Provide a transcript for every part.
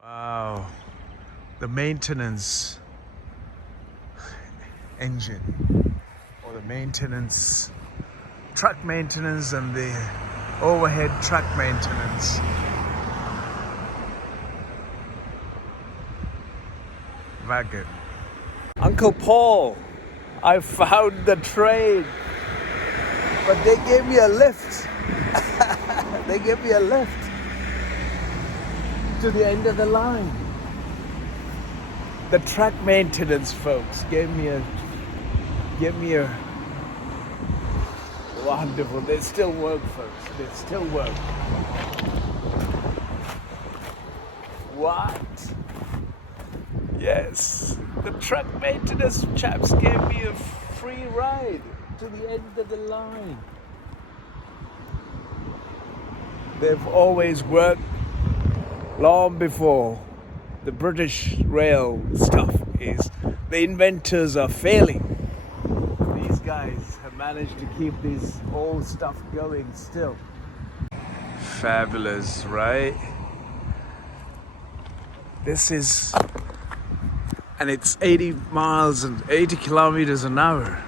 Wow, the maintenance engine, or the maintenance, truck maintenance, and the overhead truck maintenance. Wagon. Uncle Paul, I found the train, but they gave me a lift. They gave me a lift to the end of the line. The truck maintenance folks gave me a wonderful. They still work, folks. They still work. What? Yes, the truck maintenance chaps gave me a free ride to the end of the line. They've always worked long before the British rail stuff is. The inventors are failing. These guys have managed to keep this old stuff going still. Fabulous, right? This is, and it's 80 miles and 80 kilometers an hour.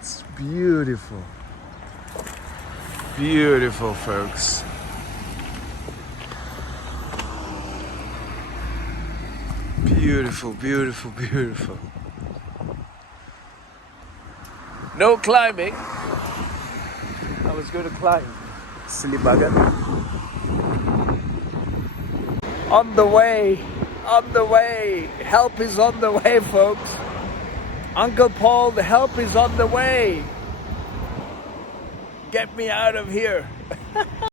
It's beautiful. Beautiful, folks. Beautiful, beautiful, beautiful. No climbing. I was going to climb. Silly bugger. On the way. On the way. Help is on the way, folks. Uncle Paul, the help is on the way. Get me out of here.